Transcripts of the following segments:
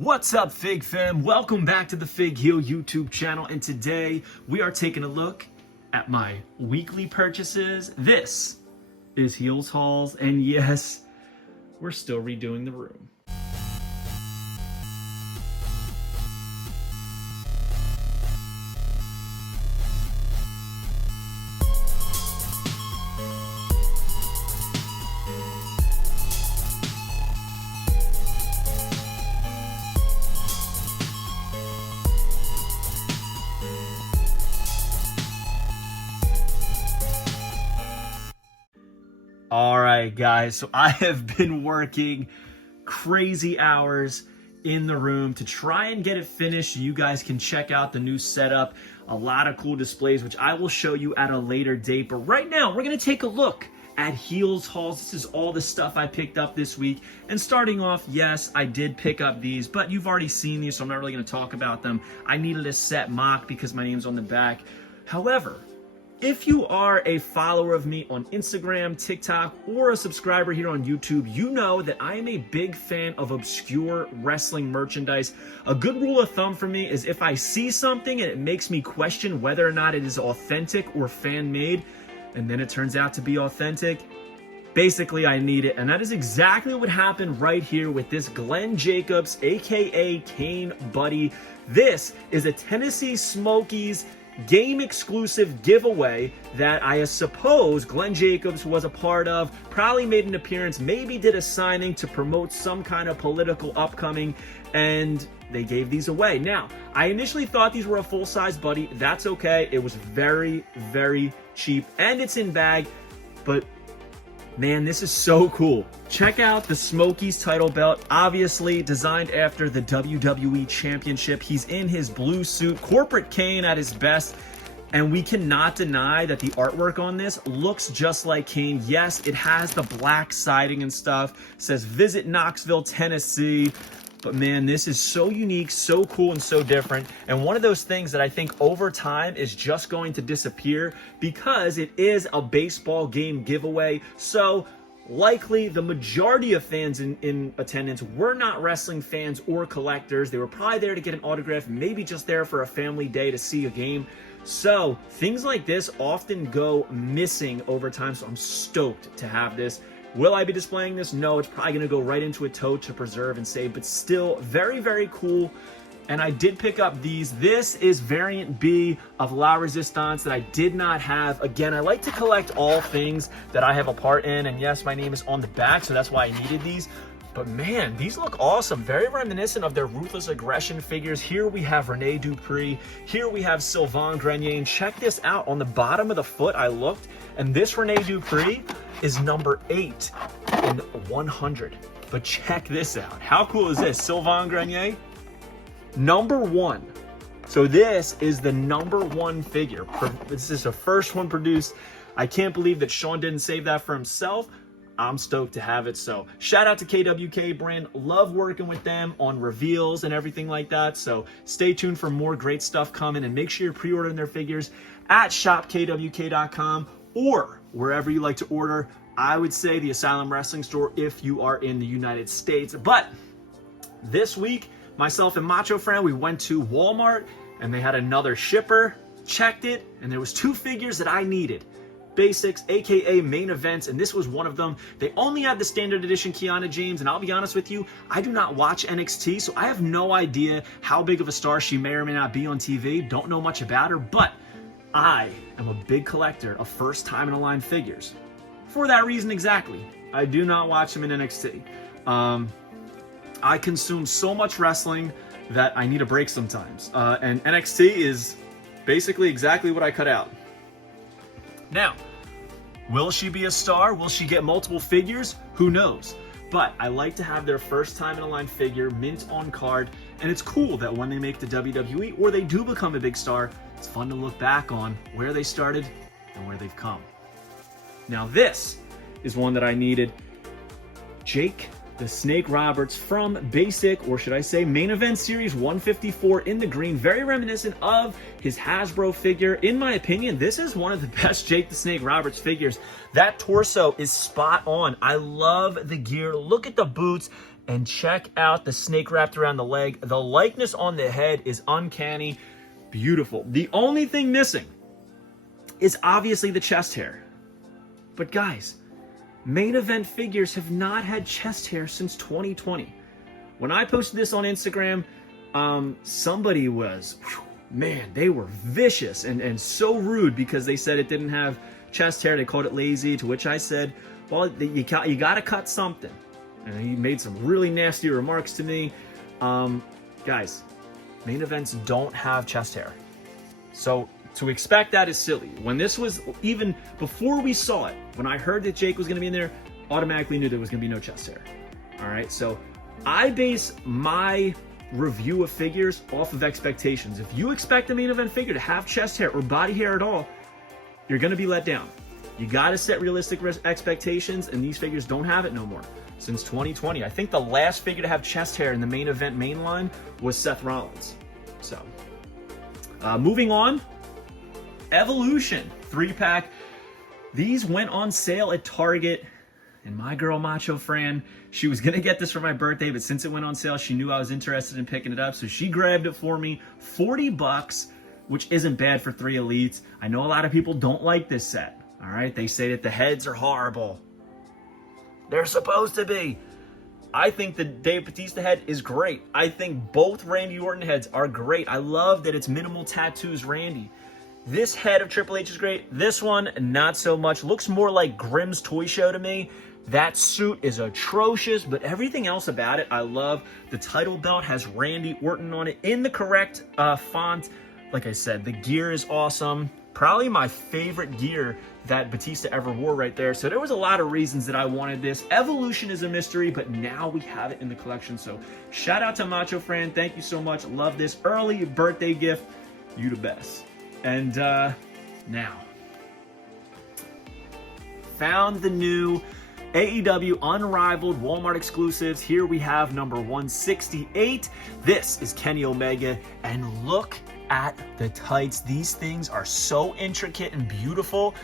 What's up, Fig fam? Welcome back to the Fig Heel YouTube channel, and today we are taking a look at my weekly purchases. This is Heels Hauls, and yes, we're still redoing the room. All right, guys, so I have been working crazy hours in the room to try and get it finished so you guys can check out the new setup. A lot of cool displays, which I will show you at a later date. But right now, we're going to take a look at Heels Hauls. This is all the stuff I picked up this week. And starting off, yes, I did pick up these, but you've already seen these, so I'm not really going to talk about them. I needed a set mock because my name's on the back. However, if you are a follower of me on Instagram, TikTok, or a subscriber here on YouTube, you know that I am a big fan of obscure wrestling merchandise. A good rule of thumb for me is if I see something and it makes me question whether or not it is authentic or fan-made, and then it turns out to be authentic, basically I need it. And that is exactly what happened right here with this Glenn Jacobs, aka Kane Buddy. This is a Tennessee Smokies game exclusive giveaway that I suppose Glenn Jacobs was a part of, probably made an appearance, maybe did a signing to promote some kind of political upcoming, and they gave these away. Now, I initially thought these were a full-size Buddy. That's okay. It was very, very cheap, and it's in bag, but man, this is so cool. Check out the Smokies title belt, obviously designed after the WWE Championship. He's in his blue suit, corporate Kane at his best, and we cannot deny that the artwork on this looks just like Kane. Yes, it has the black siding and stuff. It says visit Knoxville, Tennessee. But man, this is so unique, so cool, and so different. And one of those things that I think over time is just going to disappear because it is a baseball game giveaway. So likely the majority of fans in attendance were not wrestling fans or collectors. They were probably there to get an autograph, maybe just there for a family day to see a game. So things like this often go missing over time. So I'm stoked to have this. Will I be displaying this? No, it's probably going to go right into a tote to preserve and save, but still very, very cool. And I did pick up these. This is variant B of La Resistance that I did not have. Again, I like to collect all things that I have a part in, and yes, my name is on the back, so that's why I needed these. But man, these look awesome. Very reminiscent of their Ruthless Aggression figures. Here we have Rene Dupree. Here we have Sylvain Grenier. And check this out. On the bottom of the foot, I looked, and this Rene Dupree is number 8 in 100. But check this out. How cool is this? Sylvain Grenier, number 1. So this is the number 1 figure. This is the first one produced. I can't believe that Sean didn't save that for himself. I'm stoked to have it. So shout out to KWK brand. Love working with them on reveals and everything like that. So stay tuned for more great stuff coming, and make sure you're pre-ordering their figures at shopkwk.com or wherever you like to order. I would say the Asylum Wrestling Store if you are in the United States. But this week, myself and Macho Fran, we went to Walmart and they had another shipper, checked it, and there was 2 figures that I needed. Basics, aka main events, and this was one of them. They only had the standard edition Kiana James, and I'll be honest with you, I do not watch NXT, so I have no idea how big of a star she may or may not be on TV. Don't know much about her, but I am a big collector of first time in a line figures. For that reason exactly, I do not watch them in NXT. I consume so much wrestling that I need a break sometimes, and NXT is basically exactly what I cut out. Now, will she be a star? Will she get multiple figures? Who knows? But I like to have their first time in a line figure mint on card, and it's cool that when they make the WWE or they do become a big star, it's fun to look back on where they started and where they've come. Now this is one that I needed. Jake the Snake Roberts from Basic, or should I say Main Event Series 154 in the green. Very reminiscent of his Hasbro figure. In my opinion, this is one of the best Jake the Snake Roberts figures. That torso is spot on. I love the gear. Look at the boots. And check out the snake wrapped around the leg. The likeness on the head is uncanny. Beautiful. The only thing missing is obviously the chest hair. But guys, main event figures have not had chest hair since 2020. When I posted this on Instagram, somebody was, man, they were vicious and so rude because they said it didn't have chest hair. They called it lazy, to which I said, well, you got to cut something. And he made some really nasty remarks to me. Guys, main events don't have chest hair. So to expect that is silly. When this was, even before we saw it, when I heard that Jake was going to be in there, automatically knew there was going to be no chest hair. All right, so I base my review of figures off of expectations. If you expect a main event figure to have chest hair or body hair at all, you're going to be let down. You got to set realistic expectations, and these figures don't have it no more. Since 2020, I think the last figure to have chest hair in the main event main line was Seth Rollins. So, moving on, Evolution 3-pack. These went on sale at Target, and my girl Macho Fran, she was gonna get this for my birthday, but since it went on sale, she knew I was interested in picking it up, so she grabbed it for me. $40, which isn't bad for 3 elites. I know a lot of people don't like this set. All right, they say that the heads are horrible. They're supposed to be. I think the Dave Bautista head is great. I think both Randy Orton heads are great. I love that it's minimal tattoos Randy. This head of Triple H is great. This one, not so much. Looks more like Grimm's Toy Show to me. That suit is atrocious, but everything else about it, I love. The title belt has Randy Orton on it in the correct font. Like I said, the gear is awesome. Probably my favorite gear that Batista ever wore right there. So there was a lot of reasons that I wanted this. Evolution is a mystery, but now we have it in the collection. So shout out to Macho Fran. Thank you so much. Love this early birthday gift. You the best. And now, found the new AEW Unrivaled Walmart exclusives. Here we have number 168. This is Kenny Omega, and look at the tights. These things are so intricate and beautiful.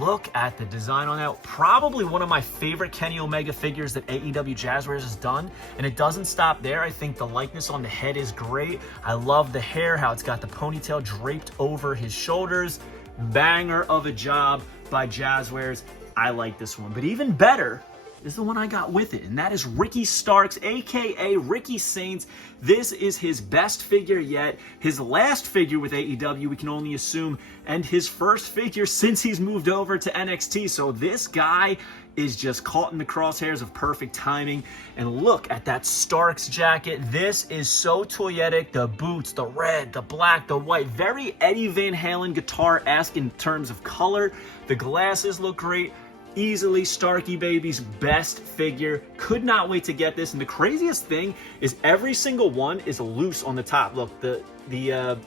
Look at the design on that. Probably one of my favorite Kenny Omega figures that AEW Jazzwares has done. And it doesn't stop there. I think the likeness on the head is great. I love the hair, how it's got the ponytail draped over his shoulders. Banger of a job by Jazzwares. I like this one. But even better is the one I got with it, and that is Ricky Starks, aka Ricky Saints. This is his best figure yet, his last figure with AEW, we can only assume, and his first figure since he's moved over to NXT. So this guy is just caught in the crosshairs of perfect timing. And look at that Starks jacket. This is so toyetic. The boots, the red, the black, the white, very Eddie Van Halen guitar-esque in terms of color. The glasses look great. Easily Starkey Baby's best figure. Could not wait to get this. And the craziest thing is every single one is loose on the top. Look, the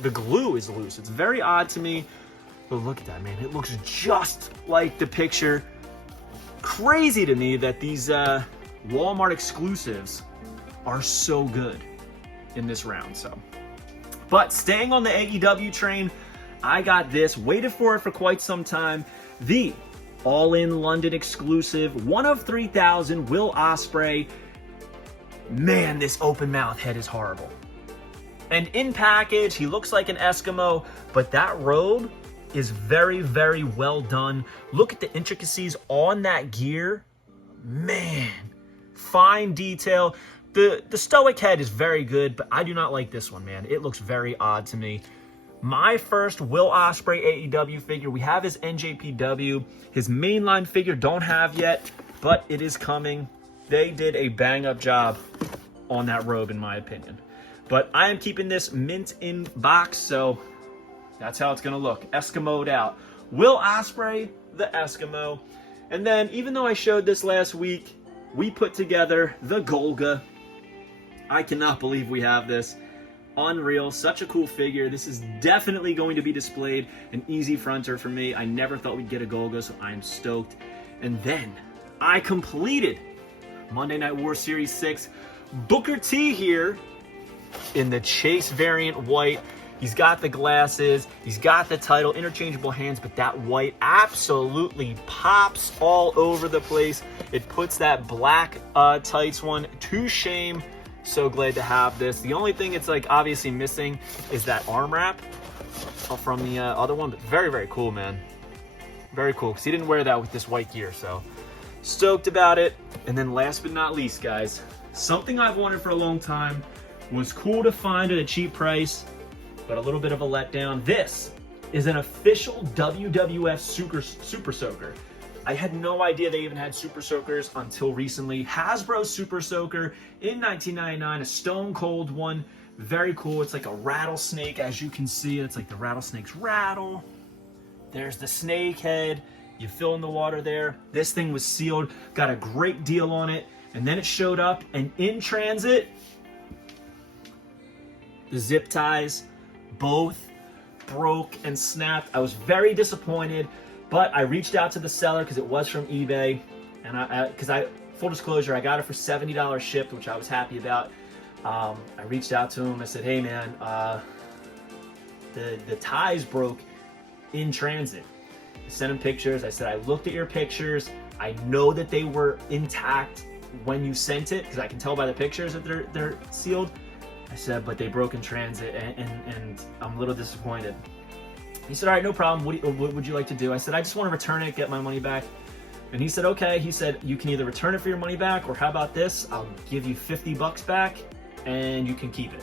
glue is loose. It's very odd to me. But look at that, man. It looks just like the picture. Crazy to me that these Walmart exclusives are so good in this round. So, but staying on the AEW train, I got this. Waited for it for quite some time. The All-In London exclusive, 1 of 3,000, Will Ospreay. Man, this open mouth head is horrible. And in package, he looks like an Eskimo, but that robe is very, very well done. Look at the intricacies on that gear. Man, fine detail. The stoic head is very good, but I do not like this one, man. It looks very odd to me. My first Will Ospreay AEW figure. We have his NJPW. His mainline figure don't have yet, but it is coming. They did a bang-up job on that robe, in my opinion. But I am keeping this mint in box, so that's how it's going to look. Eskimo'd out. Will Ospreay, the Eskimo. And then, even though I showed this last week, we put together the Golga. I cannot believe we have this. Unreal, such a cool figure. This is definitely going to be displayed. An easy fronter for me. I never thought we'd get a Golga, so I'm stoked. And then I completed Monday Night War Series 6. Booker T here in the Chase variant white. He's got the glasses, he's got the title, interchangeable hands, but that white absolutely pops all over the place. It puts that black tights one to shame. So glad to have this. The only thing it's like obviously missing is that arm wrap from the other one, but very, very cool, man. Very cool, because he didn't wear that with this white gear, so stoked about it. And then last but not least, guys, something I've wanted for a long time, was cool to find at a cheap price, but a little bit of a letdown. This is an official WWF Super Soaker. I had no idea they even had Super Soakers until recently. Hasbro Super Soaker in 1999, a stone cold one. Very cool. It's like a rattlesnake, as you can see. It's like the rattlesnakes rattle. There's the snake head. You fill in the water there. This thing was sealed, got a great deal on it, and then it showed up, and in transit, the zip ties both broke and snapped. I was very disappointed, but I reached out to the seller because it was from eBay, and full disclosure, I got it for $70 shipped, which I was happy about. I reached out to him. I said, hey man, the ties broke in transit. I sent him pictures. I said, I looked at your pictures. I know that they were intact when you sent it, because I can tell by the pictures that they're sealed. I said, but they broke in transit, and I'm a little disappointed. He said, all right, no problem. What would you like to do? I said, I just want to return it, get my money back. And he said, okay. He said, you can either return it for your money back, or how about this? I'll give you $50 back, and you can keep it.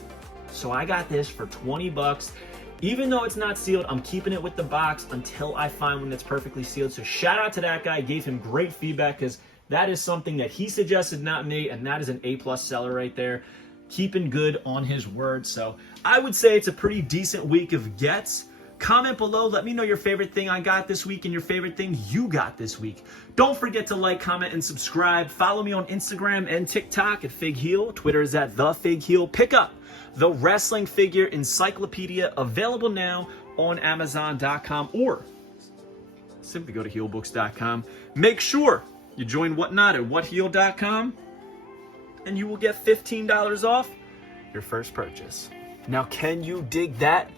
So I got this for 20 bucks. Even though it's not sealed, I'm keeping it with the box until I find one that's perfectly sealed. So shout out to that guy. Gave him great feedback, because that is something that he suggested, not me, and that is an A+ seller right there. Keeping good on his word. So I would say it's a pretty decent week of gets. Comment below, let me know your favorite thing I got this week and your favorite thing you got this week. Don't forget to like, comment, and subscribe. Follow me on Instagram and TikTok at FigHeel. Twitter is at TheFigHeel. Pick up the Wrestling Figure Encyclopedia, available now on Amazon.com, or simply go to heelbooks.com. Make sure you join Whatnot at whatheel.com, and you will get $15 off your first purchase. Now, can you dig that,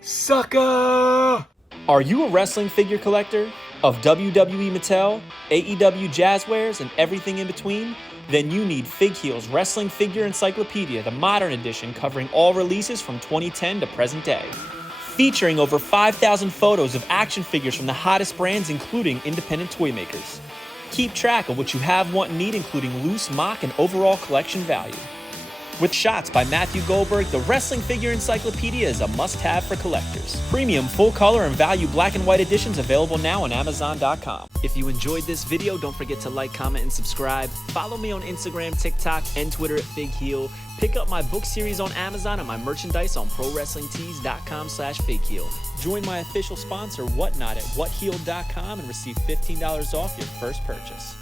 sucker? Are you a wrestling figure collector of WWE Mattel, AEW Jazzwares, and everything in between? Then you need FigHeel's Wrestling Figure Encyclopedia, the modern edition covering all releases from 2010 to present day. Featuring over 5,000 photos of action figures from the hottest brands, including independent toy makers. Keep track of what you have, want, and need, including loose, mock, and overall collection value. With shots by Matthew Goldberg, the Wrestling Figure Encyclopedia is a must-have for collectors. Premium, full-color, and value black and white editions available now on Amazon.com. If you enjoyed this video, don't forget to like, comment, and subscribe. Follow me on Instagram, TikTok, and Twitter at FigHeel. Pick up my book series on Amazon and my merchandise on ProWrestlingTees.com/FigHeel. Join my official sponsor, Whatnot, at whatheel.com and receive $15 off your first purchase.